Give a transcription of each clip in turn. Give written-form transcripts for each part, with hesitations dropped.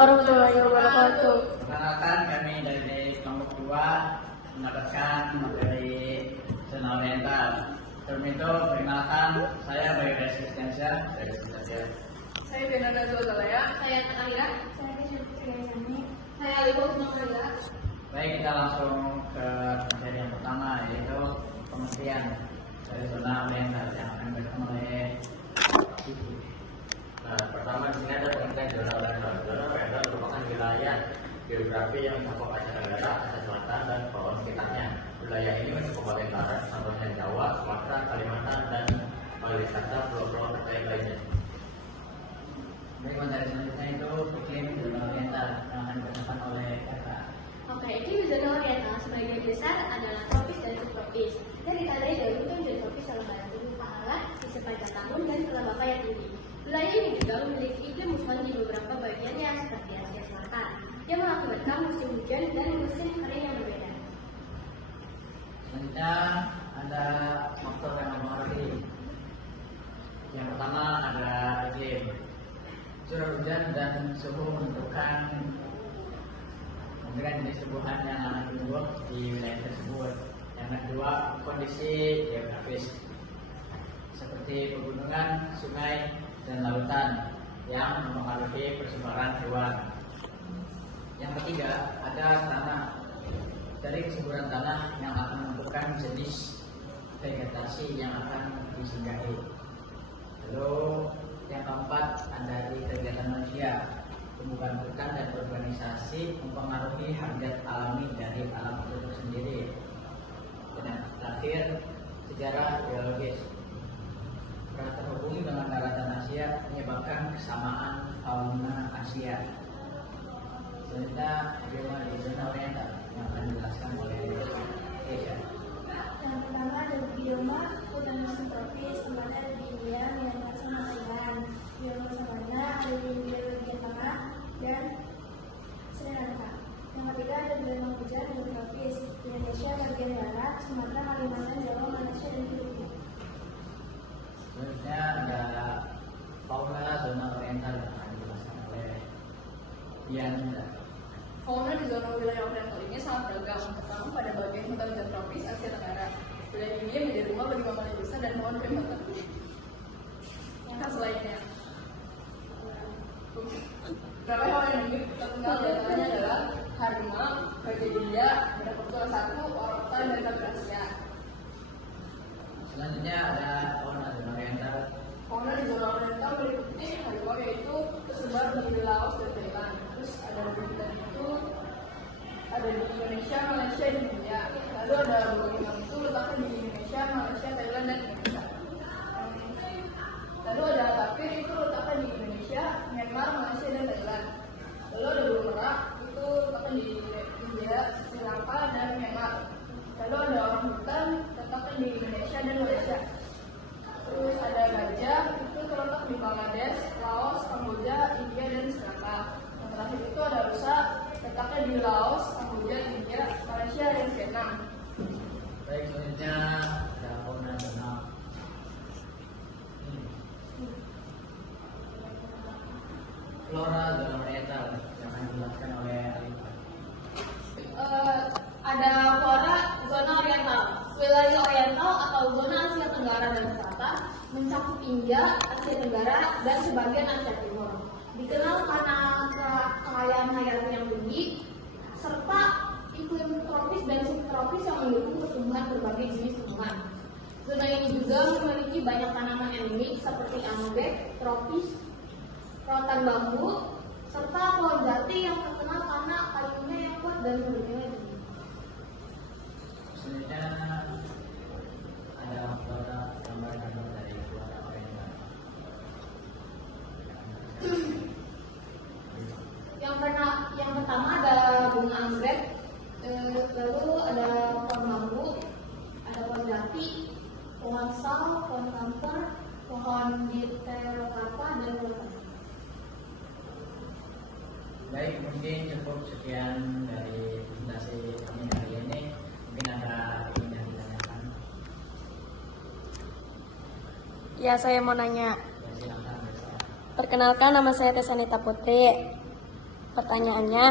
warahmatullahi wabarakatuh. Perkenalkan, kami dari kelompok 2 mendapatkan materi zona oriental. Sebelum itu, perkenalkan, saya Bayu Resistensia dari Sintasia. Saya Fernanda Zulzalaya. Saya Talia. Saya Kisah. Saya Alifah Usmanullah. Baik, kita langsung ke materi yang pertama, yaitu pengertian dari zona oriental yang akan diberikan oleh Ibu. Nah, pertama di sini ada pengertian zona oriental. Zona oriental merupakan wilayah geografi yang mencakup Asia Tenggara, Asia Selatan, dan pulau sekitarnya. Wilayah ini mencakup bagian barat, contohnya Jawa, Sumatera, Kalimantan, dan Bali serta pulau-pulau terkait lainnya. Baik, materi selanjutnya itu iklim zona oriental yang akan diberikan oleh Kakak. Oke, iklim zona oriental sebagian besar adalah tropis dan subtropis. Dan ditandai dari hujan dan tropis dalam barat bumi pahala di sepanjang tahun dan kelembapan yang tinggi. Wilayah ini juga memiliki iklim muson di beberapa bagiannya seperti Asia Selatan, yang mengakibatkan musim hujan dan musim kering yang berbeda. Selanjutnya ada faktor yang mempengaruhi. Yang pertama ada iklim. Curah hujan dan suhu menentukan jenis tumbuhan yang akan tumbuh di wilayah tersebut. Yang kedua, kondisi geografis seperti pegunungan, sungai, dan lautan yang mempengaruhi persebaran hewan. Yang ketiga, ada tanah. Dari kesuburan tanah yang akan menentukan jenis vegetasi yang akan disinggahi. Lalu yang keempat, ada di kegiatan manusia. Tumbuhan hutan dan urbanisasi mempengaruhi habitat alami dari alam itu sendiri. Dan yang terakhir, sejarah biologis. Karena terhubung dengan daratan Asia menyebabkan kesamaan fauna Asia. Selanjutnya, bioma di zona oriental yang akan dijelaskan oleh Keisha. Yang pertama ada bioma hutan musim tropis, tempatnya ada di India, Myanmar, sama Thailand. Bioma savana ada di India bagian tengah dan Sri Lanka. Yang ketiga ada bioma hujan dan tropis, di Indonesia bagian barat, Sumatera, Kalimantan, Jawa, Malaysia, dan Filipina. Selanjutnya ada fauna zona oriental yang akan dijelaskan oleh Yanda. Fauna di zona wilayah oriental ini sangat beragam, terutama pada bagian hutan dan tropis Asia Tenggara. Wilayah ini menjadi rumah bagi mamalia besar dan hewan primata. Khas lainnya. Beberapa hewan yang terkenal di antaranya adalah harimau, gajah India, badak bertulang satu, orangutan, dan tabir Asia. Selanjutnya ada fauna zona oriental. Fauna di zona oriental meliputi harimau yaitu tersebar di Laos dan Thailand. Terus ada di itu ada di Indonesia, Malaysia, dan India. Lalu ada beberapa itu letaknya di Indonesia, Malaysia, Thailand, dan Indonesia. Lalu ada tapir itu letaknya di Indonesia, Myanmar, Malaysia, dan Thailand. Lalu ada burung merak itu letaknya di India, Sri Lanka, dan Myanmar. Lalu ada orang hutan letaknya di Indonesia dan Malaysia. Terus ada gajah itu terletak di Bangladesh, Laos, Kamboja, India, dan Sri Lanka. Yang terakhir itu ada rusa letaknya di Laos, Kamboja, India, Malaysia, dan Vietnam. Baik, selanjutnya ada fauna zona flora zona oriental yang akan dijelaskan oleh Alifah. Ada flora zona oriental. Wilayah oriental atau zona Asia Tenggara dan Selatan mencakup India, Asia Tenggara, dan sebagian Asia Timur. Dikenal karena kekayaan hayati yang tinggi, serta iklim tropis dan subtropis yang mendukung pertumbuhan berbagai jenis tumbuhan. Zona ini juga memiliki banyak tanaman endemik seperti anggrek, tropis, rotan bambu, serta pohon jati yang terkenal karena kayunya yang kuat dan bernilai tinggi. Selanjutnya ada flora gambar-gambar dari flora oriental. Yang pertama ada bunga anggrek, lalu ada pohon bambu, ada pohon jati, pohon sal, pohon kamper, pohon diterokapa, dan pohon kayu. Baik, mungkin cukup sekian dari presentasi kami hari ini. Mungkin ada yang ditanyakan. Ya, saya mau nanya. Ya, silakan. Perkenalkan, nama saya Tesanita Putri. Pertanyaannya,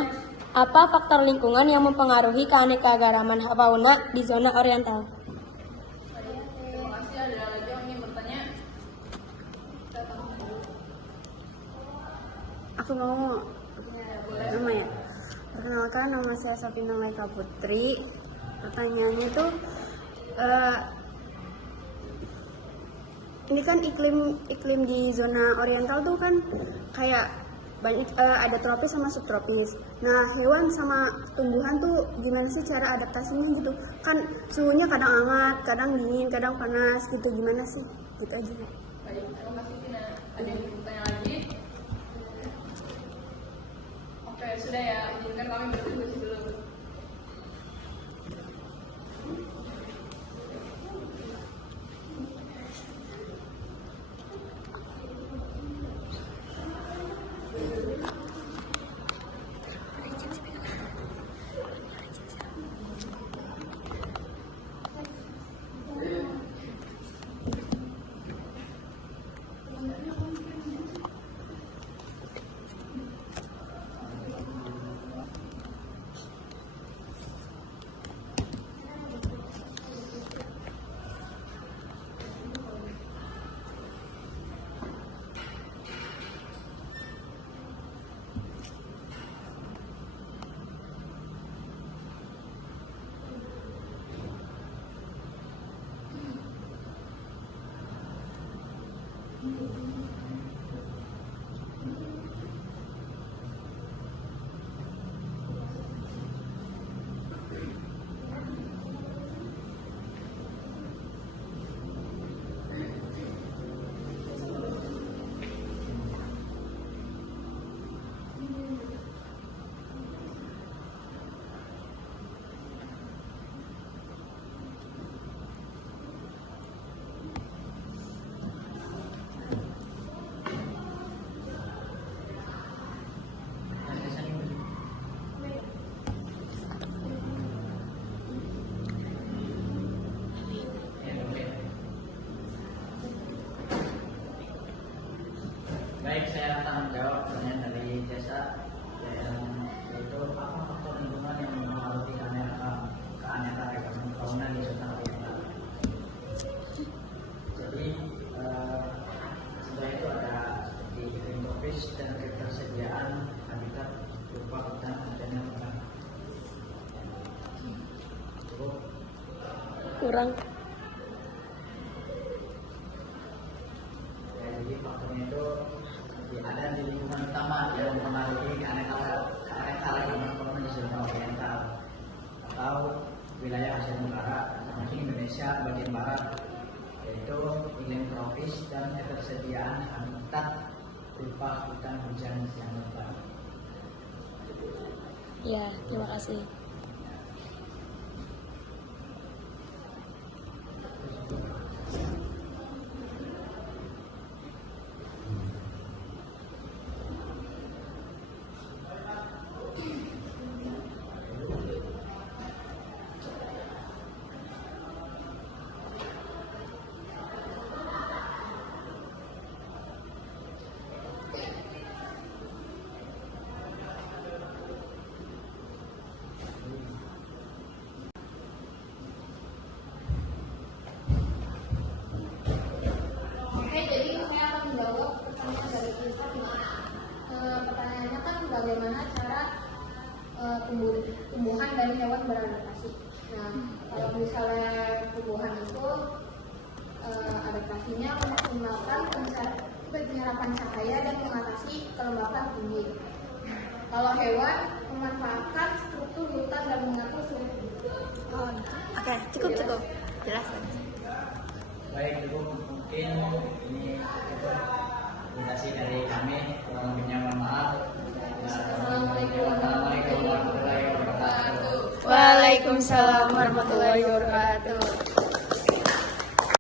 apa faktor lingkungan yang mempengaruhi keanekaragaman fauna di zona oriental? Terima kasih. Ada lagi yang ingin bertanya? Aku mau nama ya. Perkenalkan, nama saya Safina Laika Putri. Pertanyaannya tuh, ini kan iklim di zona oriental tuh kan kayak banyak ada tropis sama subtropis. Nah, hewan sama tumbuhan tuh gimana sih cara adaptasinya gitu? Kan suhunya kadang hangat, kadang dingin, kadang panas gitu. Gimana sih? Gitu aja. Baik, terima kasih Tina. Ada yang ingin bertanya lagi? Oke, sudah ya. Izinkan kami berdiskusi dulu. Baik, saya akan menjawab pertanyaan dari Jasa, yaitu apa faktor lingkungan yang mempengaruhi keanekaragaman fauna di zona oriental. Jadi setelah itu ada seperti iklim tropis dan ketersediaan habitat berupa hutan dan hutan. Cukup. Kurang. Ya, jadi faktornya itu ada di lingkungan utama yang mempengaruhi keanekaragaman fauna di zona oriental atau wilayah Asia Tenggara, termasuk Indonesia bagian barat, yaitu iklim tropis dan ketersediaan habitat berupa hutan hujan yang lebat. Ya, terima kasih. Oke, jadi saya akan menjawab pertanyaan dari Safina. Pertanyaannya kan bagaimana cara tumbuhan dan hewan beradaptasi. Nah, kalau misalnya tumbuhan itu adaptasinya memaksimalkan penyerapan cahaya dan mengatasi kelembapan tinggi. Kalau hewan memanfaatkan struktur hutan dan mengatur suhu. Oke, cukup. Jelas. Baik, itu mungkin ini presentasi dari kami. Kurang lebihnya mohon maaf. Assalamualaikum warahmatullahi wabarakatuh. Waalaikumsalam warahmatullahi wabarakatuh.